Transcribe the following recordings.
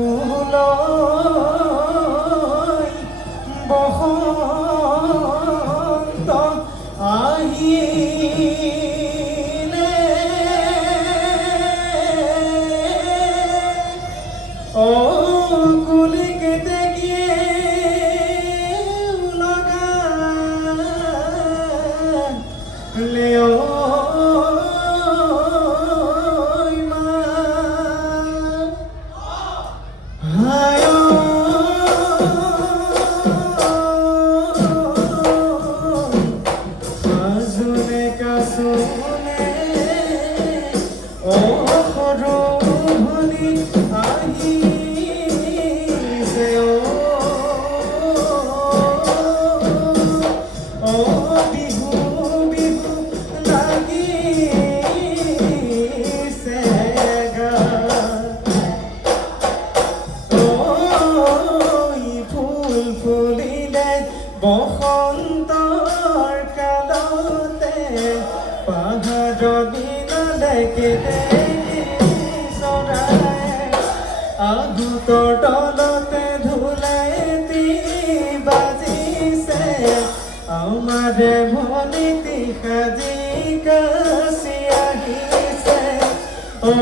ফুলই বসন্ত আহিলে ও কুলি কেতেকীয়ে লগালে ও বসন্তৰ কালতে পাহাৰৰ দিনলৈকে চৰাই আগুতৰ তলতে ধুলাইতি বাজিছে আমাৰে মনিতি সাজি কাচি আহিছে অ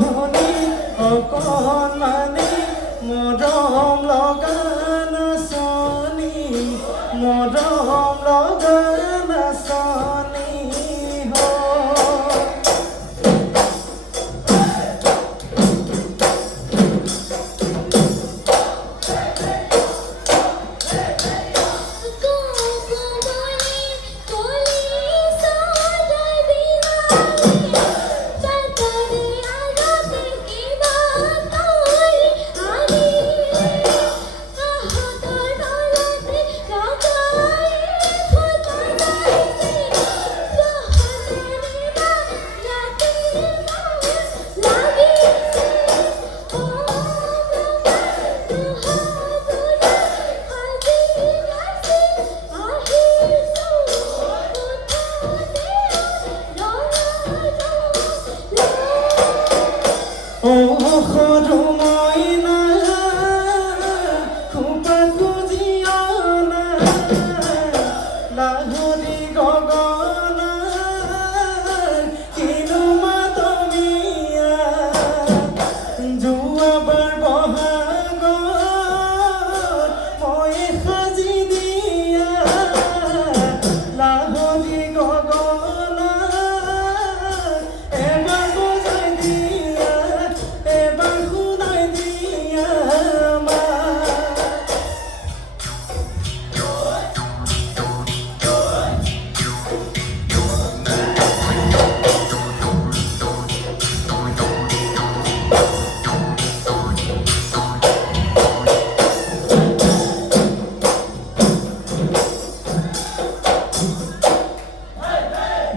ভনী অকণমানি মৰম লগা মৰম লগা নাচনী সৰু মইনা খোপা খুজিয়ানা লাহৰি গগনা কিনো মাতমীয়া যোৱাবাৰ বহাগত মই সাজি দিয়া লাহৰি গগনা এবাৰ বজাই দিয়া এবাৰ শুনাই দিয়া মা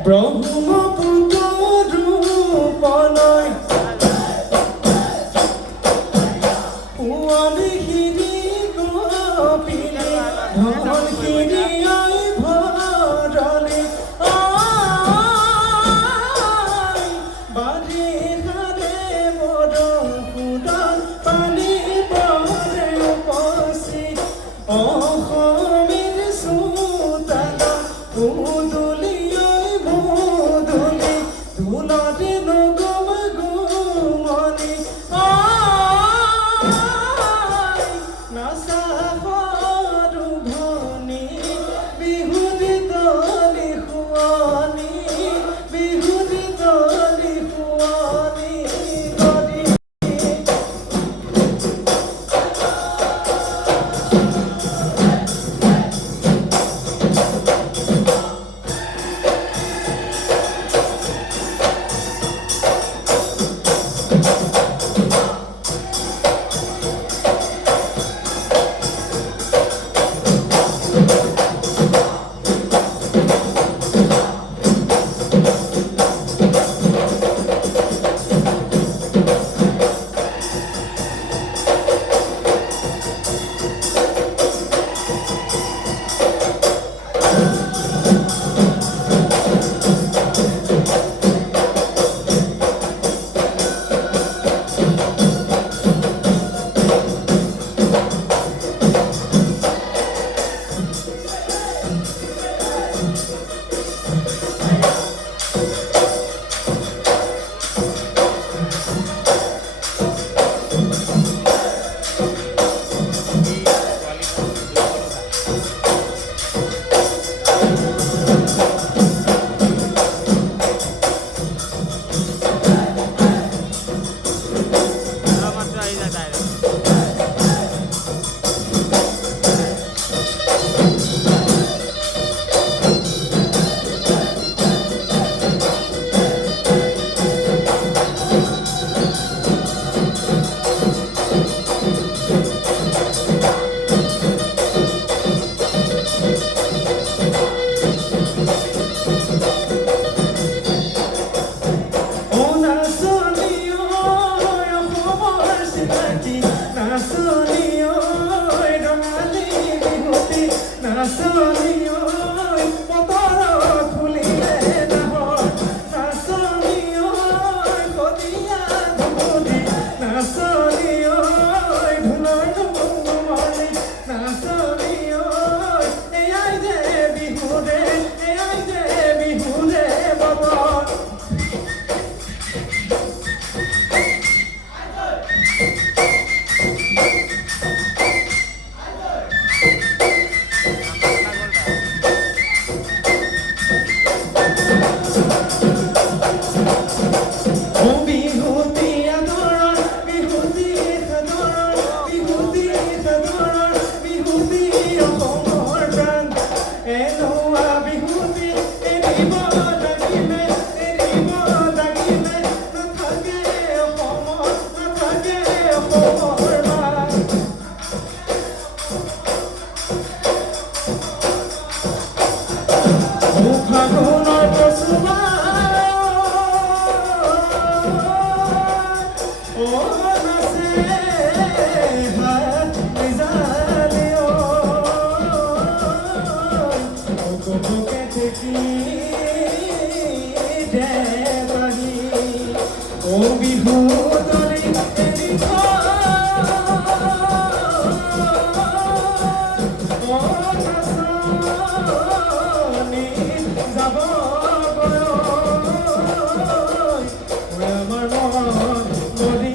ব্ৰহ্মপুত্ৰ ৰূপলৈ পোৱালিখিনি গপিলে ধনখিনি ভৰলে বাৰিষাৰে বৰষুণত পানী পৰে উপচি অসমীৰ চোতালত উদুলি ধুলতে নগম গুমনি নাচা সৰু ভনী বিহুনি তলি শুৱনি বিহুনি তলি শুৱনি কৰি নাচনী ঐ ৰঙালী বিহুতি নাচনী ঐ বতৰ ফুলিলে নাহৰ নাচনী ঐ কলীয়া ধুবুলি নাচনী ঐ ঢোলৰ ডুমডুমনি নাচনী ঐ এয়াই যে বিহু ৰে এয়াই যে বিহু ৰে বতৰ বিহুতি আদৰৰ বিহুতি সাদৰৰ বিহুতি সাদৰৰ বিহুতি অসমৰ প্ৰাণ এনেকুৱা বিহুতি এৰিব লাগিলে নাথাকে অসমৰ মান ফাগুনৰ পচুমা নাচে হাত নিজালি অকপকে দেখি দেবাহি বিহু দলি এৰি নাচনি যাব গৈ আমাৰ মন কৰি